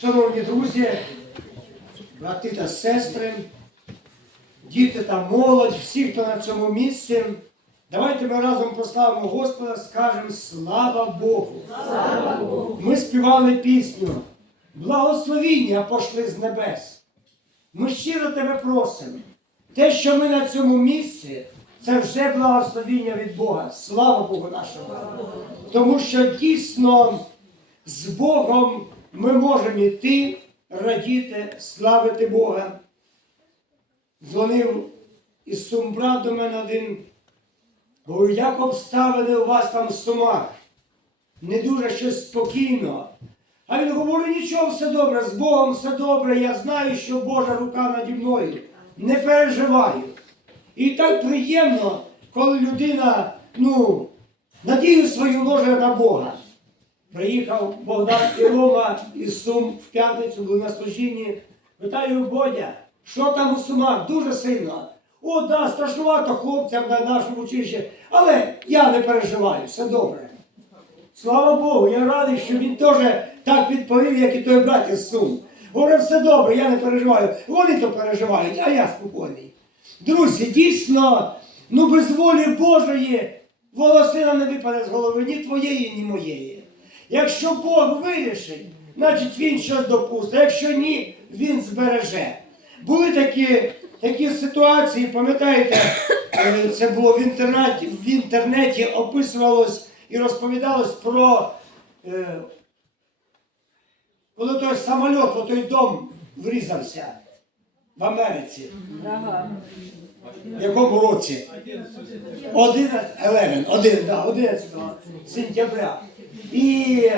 Шановні друзі, брати та сестри, діти та молодь, всі, хто на цьому місці, давайте ми разом прославимо Господа, скажемо слава Богу. Слава Богу! Ми співали пісню Благословіння пошли з небес. Ми щиро тебе просимо. Те, що ми на цьому місці, це вже благословіння від Бога. Слава Богу нашому. Тому що дійсно з Богом ми можемо йти, радіти, славити Бога. Дзвонив із Сумбра до мене один. Говорю, як обставини у вас там в Сумах? Не дуже щось спокійно. А він говорить, нічого, все добре, з Богом все добре, я знаю, що Божа рука наді мною. Не переживаю. І так приємно, коли людина, ну, надію свою ложить на Бога. Приїхав Богдан і Рома із Сум в п'ятницю, були на служінні. Питаю Бодя, що там у Сумах? Дуже сильно. О, да, страшнувато хлопцям на нашому училищі, але я не переживаю, все добре. Слава Богу, я радий, що він теж так відповів, як і той брат із Сум. Говорить, все добре, я не переживаю. Вони то переживають, а я спокійний. Друзі, дійсно, ну без волі Божої волосина не випаде з голови ні твоєї, ні моєї. Якщо Бог вирішить, значить він щось допустить. Якщо ні, він збереже. Були такі, такі ситуації, пам'ятаєте, е, це було в інтернеті, в інтернеті описувалось і розповідалось про е, коли той самоліт, в той дом врізався в Америці. В якому році? 11, 11, 11, да, 11 сентября. І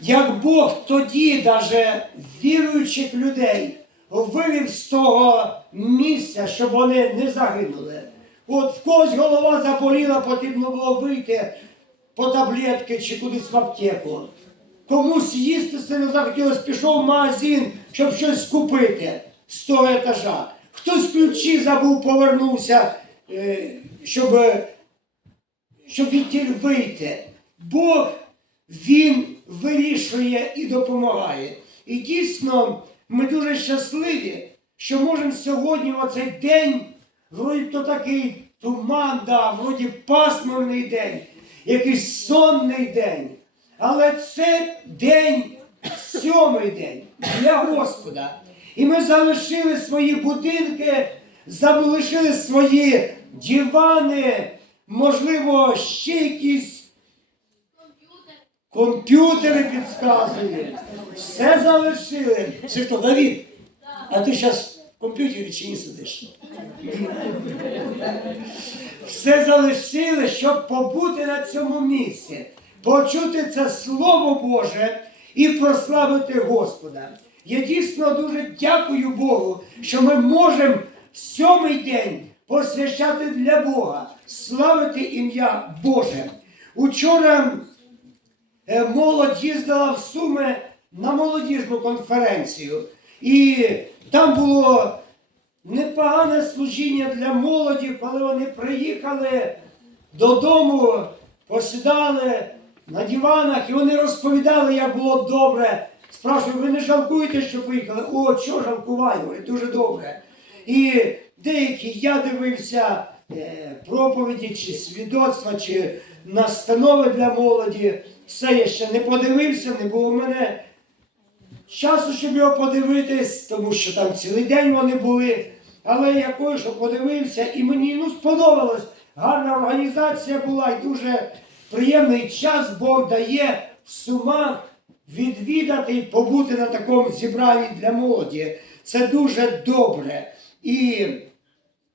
як Бог тоді даже віруючих людей вивів з того місця, щоб вони не загинули. От в когось голова заболіла, потрібно було вийти по таблетки чи кудись в аптеку. Комусь їсти сильно захотілося, пішов в магазин, щоб щось купити з того етажа. Хтось ключі забув, повернувся, е, щоб, щоб відтіль вийти. Бог, Він вирішує і допомагає. І дійсно, ми дуже щасливі, що можемо сьогодні, в оцей день, вроді то такий туман, да, вроді пасмурний день, якийсь сонний день. Але це день, сьомий день для Господа. І ми залишили свої будинки, залишили свої дивани, можливо, ще якісь комп'ютери підказують. Все залишили. Це хто, Давід? А ти зараз в комп'ютері чи не сидиш? Все залишили, щоб побути на цьому місці, почути це Слово Боже і прославити Господа. Я дійсно дуже дякую Богу, що ми можемо сьомий день посвящати для Бога, славити ім'я Боже. Учора молодь їздила в Суми на молодіжну конференцію. І там було непогане служіння для молоді, коли вони приїхали додому, посідали на диванах, і вони розповідали, як було добре. Спрашую, ви не жалкуєте, що поїхали? О, що жалкуваю, дуже добре. І деякі я дивився е, проповіді, чи свідоцтва, чи настанови для молоді. Все я ще не подивився, не було в мене часу, щоб його подивитись, тому що там цілий день вони були. Але я кое-що подивився, і мені ну, сподобалось. Гарна організація була і дуже приємний час Бог дає в сумах відвідати і побути на такому зібранні для молоді. Це дуже добре. І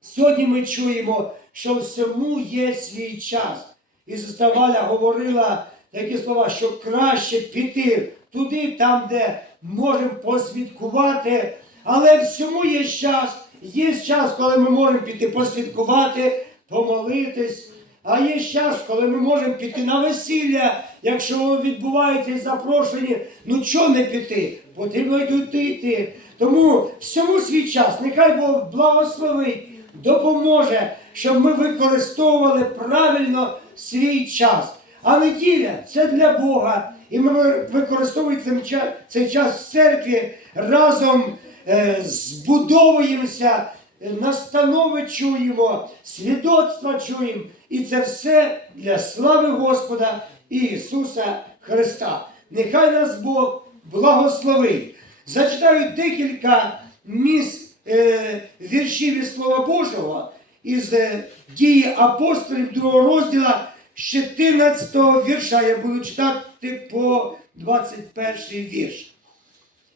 сьогодні ми чуємо, що всьому є свій час. І сестра Валя говорила такі слова, що краще піти туди, там, де можемо посвідкувати, але всьому є час. Є час, коли ми можемо піти посвідкувати, помолитись. А є час, коли ми можемо піти на весілля, якщо воно відбувається і запрошені. Ну чого не піти? Потрібно й туди йти. Тому всьому свій час, нехай Бог благословить, допоможе, щоб ми використовували правильно свій час. А неділя це для Бога. і ми використовуємо цей час, в церкві разом е, збудовуємося, е, настанови чуємо, свідоцтва чуємо. І це все для слави Господа Ісуса Христа. Нехай нас Бог благословить. Зачитаю декілька місць е, віршів із Слова Божого із е, дії апостолів другого розділа з 14 вірша. Я буду читати по 21 вірш.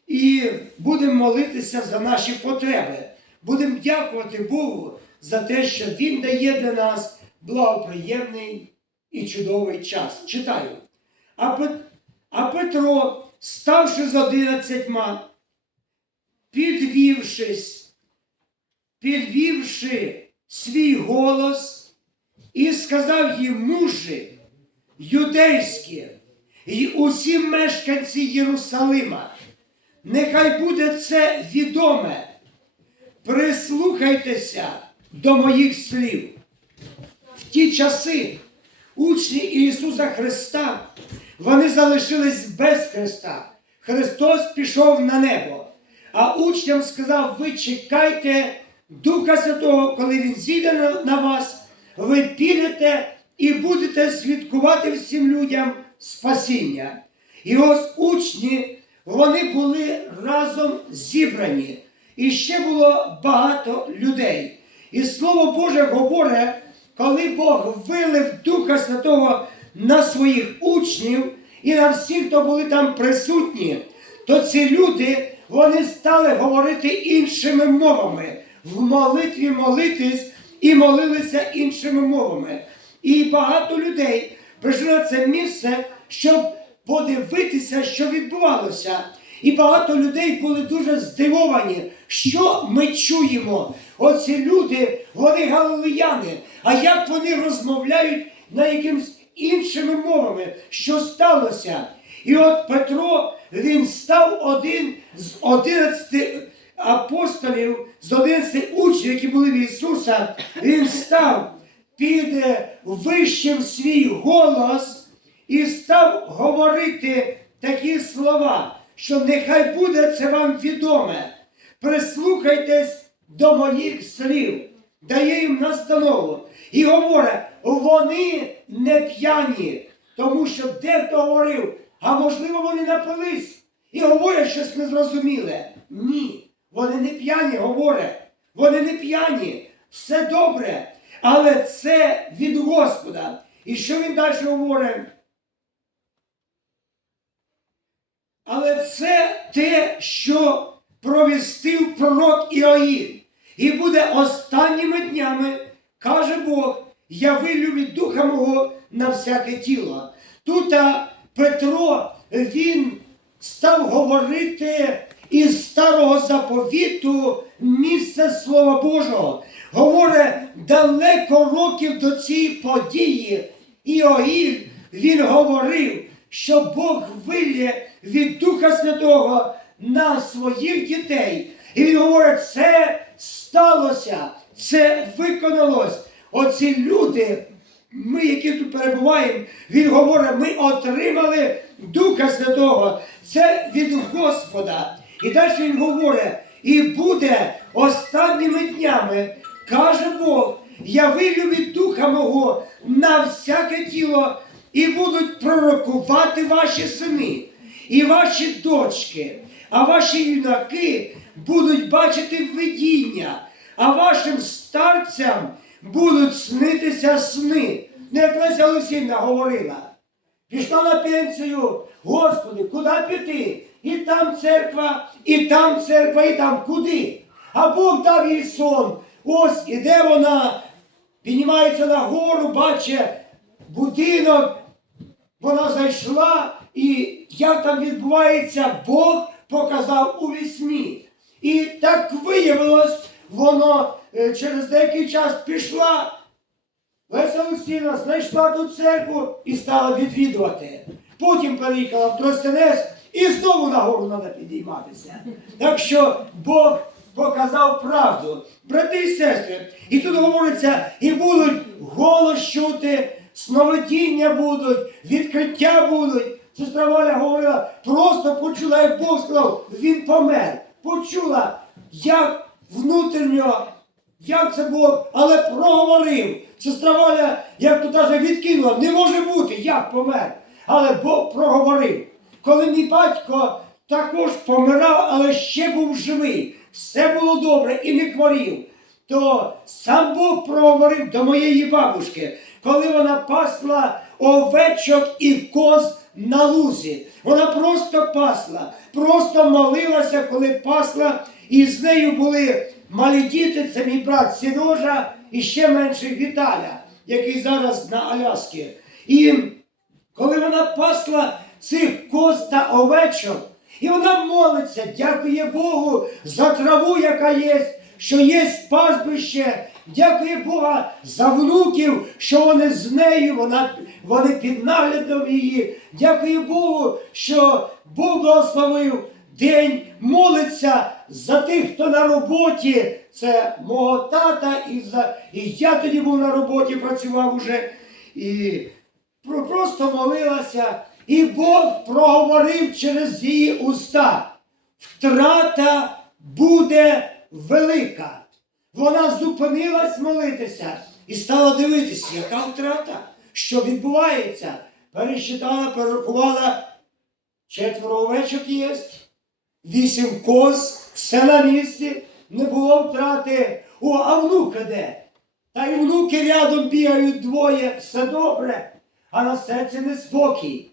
І будемо молитися за наші потреби. Будемо дякувати Богу за те, що Він дає для нас благоприємний і чудовий час. Читаю. А Петро, ставши з одинадцятьма, підвівшись, підвівши свій голос, і сказав їм мужі юдейські і усі мешканці Єрусалима, нехай буде це відоме. Прислухайтеся до моїх слів. В ті часи учні Ісуса Христа, вони залишились без Христа. Христос пішов на небо. А учням сказав: ви чекайте Духа Святого, коли Він зійде на, вас, ви підете і будете свідкувати всім людям спасіння. І ось учні, вони були разом зібрані. І ще було багато людей. І Слово Боже говорить, коли Бог вилив Духа Святого на своїх учнів і на всіх, хто були там присутні, то ці люди вони стали говорити іншими мовами, в молитві молитись і молилися іншими мовами. І багато людей прийшли на це місце, щоб подивитися, що відбувалося. І багато людей були дуже здивовані, що ми чуємо. Оці люди, вони галилеяни. А як вони розмовляють на якимсь іншими мовами, що сталося? І от Петро, він став один з одинадцяти апостолів, з одинадцяти учнів, які були в Ісуса, він став під е, вищим свій голос і став говорити такі слова, що нехай буде це вам відоме. Прислухайтесь до моїх слів, дає їм настанову. І говорить, вони не п'яні, тому що дехто говорив, а можливо вони напились і говорять щось незрозуміле. Ні, вони не п'яні говорять, вони не п'яні, все добре, але це від Господа. І що він далі говорить? Але це те, що провістив пророк Іоїл. І буде останніми днями, каже Бог, я вилю духа мого на всяке тіло. Тут Петро він став говорити із старого заповіту місце Слова Божого. Говорить далеко років до цієї події. Іоїль він говорив, що Бог вилє від Духа Святого на своїх дітей. І він говорить, це сталося, це виконалось. Оці люди, ми, які тут перебуваємо, він говорить, ми отримали Духа Святого. Це від Господа. І далі він говорить, і буде останніми днями, каже Бог, я вилю від духа мого на всяке тіло, і будуть пророкувати ваші сини, і ваші дочки, а ваші юнаки будуть бачити видіння, а вашим старцям будуть снитися сни. Не як Леся Олексійна говорила. Пішла на пенсію, Господи, куди піти? І там церква, і там церква, і там куди? А Бог дав їй сон. Ось іде вона, піднімається на гору, бачить будинок, вона зайшла, і як там відбувається, Бог показав у вісні. І так виявилось, воно е, через деякий час пішла. Леся Олексійовна знайшла ту церкву і стала відвідувати. Потім переїхала в Тростянець і знову на гору треба підійматися. Так що Бог показав правду. Брати і сестри, і тут говориться, і будуть голос чути, сновидіння будуть, відкриття будуть. Сестра Валя говорила, просто почула, як Бог сказав, він помер. Почула, як внутрішньо, як це Бог, але проговорив. Сестра Валя, як тут аже відкинула, не може бути, як помер. Але Бог проговорив. Коли мій батько також помирав, але ще був живий, все було добре і не хворів, то сам Бог проговорив до моєї бабушки, коли вона пасла овечок і коз на лузі. Вона просто пасла, просто молилася, коли пасла, і з нею були малі діти, це мій брат Сережа і ще менший Віталя, який зараз на Аляскі. І коли вона пасла цих коз та овечок, і вона молиться, дякує Богу за траву, яка є, що є пастбище, дякує Бога за внуків, що вони з нею, вона, вони під наглядом її. Дякує Богу, що Бог благословив день, молиться за тих, хто на роботі. Це мого тата, і, за, і я тоді був на роботі, працював уже. І просто молилася, і Бог проговорив через її уста. Втрата буде велика. Вона зупинилась молитися і стала дивитися, яка втрата, що відбувається. Пересчитала, перерахувала четверо овечок є, вісім коз, все на місці, не було втрати. О, а внука де? Та й внуки рядом бігають двоє, все добре, а на серці неспокій.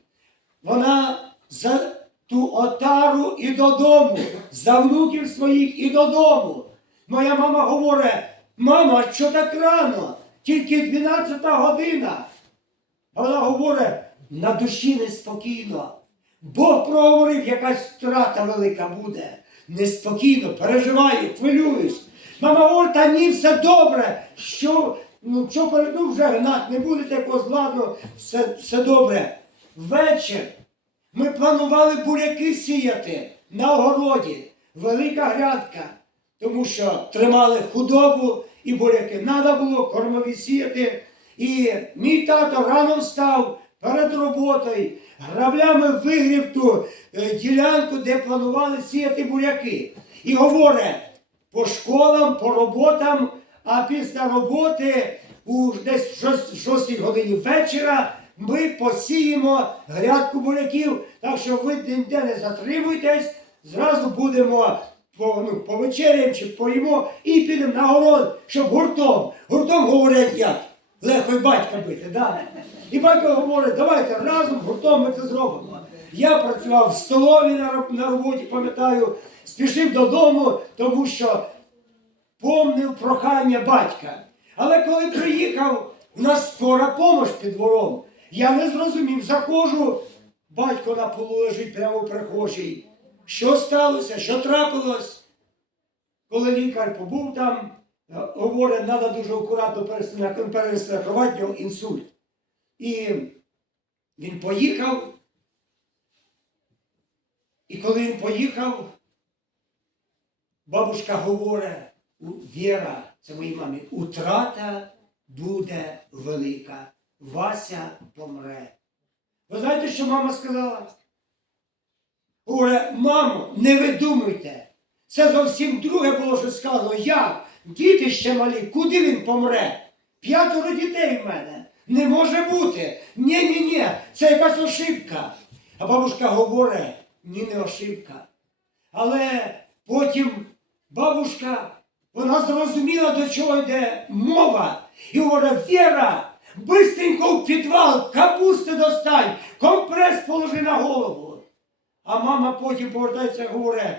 Вона за ту отару і додому, за внуків своїх і додому. Моя мама говорить, мама, що так рано? Тільки 12 година. Вона говорить, на душі неспокійно. Бог проговорив, якась втрата велика буде. Неспокійно, переживаю, хвилююсь. Мама говорить, та ні, все добре. Що, ну, що ну, вже гнать, не будете козладно, все, все добре. Вечір ми планували буряки сіяти на огороді. Велика грядка. Тому що тримали худобу і буряки. Треба було кормові сіяти. І мій тато рано встав перед роботою, граблями вигріб ту е, ділянку, де планували сіяти буряки. І говорить, по школам, по роботам, а після роботи у десь в 6 годині вечора ми посіємо грядку буряків. Так що ви ніде не затримуйтесь, зразу будемо по, ну, повечеряємо чи поїмо і підемо на город, щоб гуртом. Гуртом говорять як? Легко й батька бити, да? І батько говорить, давайте разом гуртом ми це зробимо. Я працював в столові на роботі, пам'ятаю, спішив додому, тому що помнив прохання батька. Але коли приїхав, у нас скора помощ під двором. Я не зрозумів, заходжу, батько на полу лежить прямо в прихожій. Що сталося? Що трапилось? Коли лікар побув там, е, говорить, треба дуже акуратно перестрахувати в нього інсульт. І він поїхав. І коли він поїхав, бабушка говорить, Віра, це моїй мамі, утрата буде велика. Вася помре. Ви знаєте, що мама сказала? Говорить, мамо, не видумуйте. Це зовсім друге було, що сказано. Як? Діти ще малі, куди він помре? П'ятеро дітей в мене. Не може бути. Ні, ні, ні, це якась ошибка. А бабушка говорить, ні, не ошибка. Але потім бабушка, вона зрозуміла, до чого йде мова. І говорить, Віра, бистренько в підвал, капусти достань, компрес положи на голову. А мама потім повертається говорить,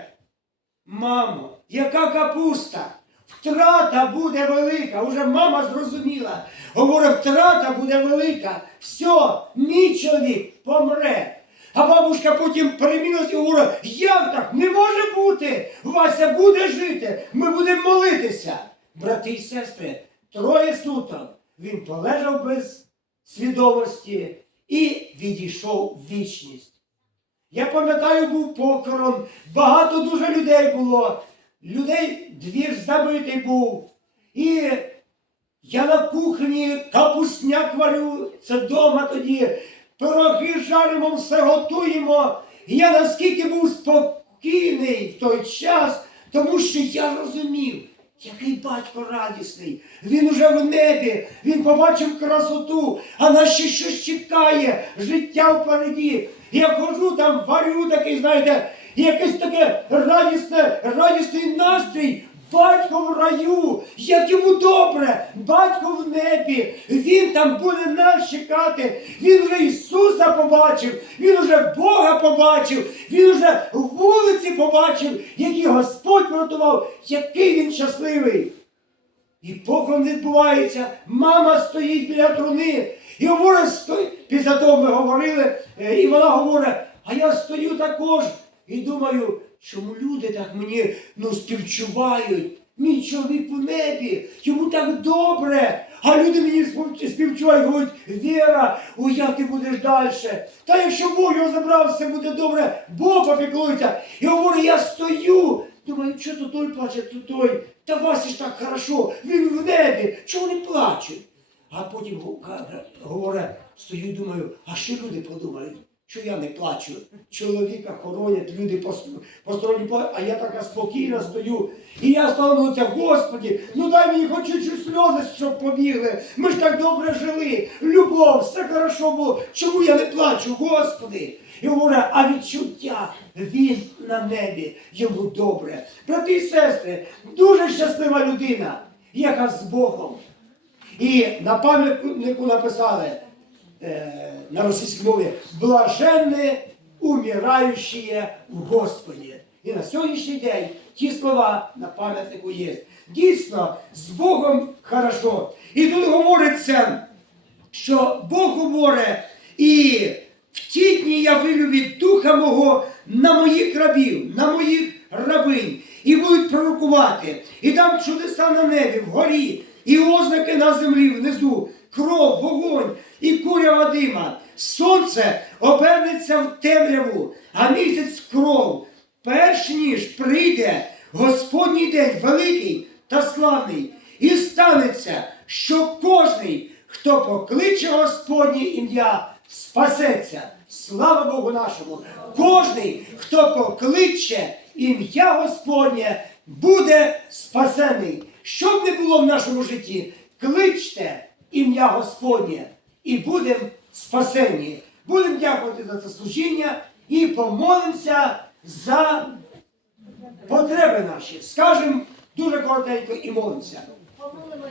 мамо, яка капуста? Втрата буде велика. Уже мама зрозуміла. Говорить, втрата буде велика. Все, мій чоловік помре. А бабушка потім перемінилась і говорить, як так? Не може бути. Вася буде жити. Ми будемо молитися. Брати і сестри, троє суток він полежав без свідомості і відійшов в вічність. Я пам'ятаю, був похорон, багато дуже людей було. Людей двір забитий був. І я на кухні капусняк варю, це вдома тоді. пироги жаримо, все готуємо. І я наскільки був спокійний в той час, тому що я розумів, який батько радісний. Він уже в небі, він побачив красоту, а нас ще щось чекає, життя впереді. Я хожу там, варю такий, знаєте, якесь таке радісне, радісний настрій. Батько в раю, як йому добре, батько в небі, він там буде нас чекати. Він вже Ісуса побачив, він вже Бога побачив, він вже вулиці побачив, які Господь приготував, який він щасливий. І поклон відбувається, мама стоїть біля труни. І говорить, стой. Після того ми говорили, е, і вона говорить, а я стою також. І думаю, чому люди так мені ну, співчувають? Мій чоловік в небі, йому так добре. А люди мені співчувають, говорять, Віра, ой, як ти будеш далі? Та якщо Бог його забрав, все буде добре, Бог попіклується. І говорить, я стою. Думаю, що то той плаче, то той. Та Вася ж так хорошо, він в небі. Чого вони плачуть? А потім го- га- говорить, стою, думаю, а що люди подумають? Що я не плачу? Чоловіка хоронять, люди пос- посторонні а я така спокійна стою. І я молитися, Господі, ну дай мені хоч чуть сльози, щоб побігли. Ми ж так добре жили. Любов, все хорошо було. Чому я не плачу, Господи? І говорить, а відчуття він на небі, йому добре. Брати і сестри, дуже щаслива людина, яка з Богом. І на пам'ятнику написали е, на російській мові блаженне умираючі в Господі. І на сьогоднішній день ті слова на пам'ятнику є. Дійсно, з Богом хорошо. І тут говориться, що Бог говорить, і в ті дні я вилю від духа мого на моїх рабів, на моїх рабинь, і будуть пророкувати, і дам чудеса на небі, вгорі, і ознаки на землі внизу, кров, вогонь і курява дима. Сонце обернеться в темряву, а місяць в кров. Перш ніж прийде Господній день великий та славний, і станеться, що кожний, хто покличе Господнє ім'я, спасеться. Слава Богу нашому! Кожний, хто покличе ім'я Господнє, буде спасений. Що б не було в нашому житті, кличте ім'я Господнє і будемо спасені. Будемо дякувати за це служіння і помолимося за потреби наші. Скажемо дуже коротенько і молимося.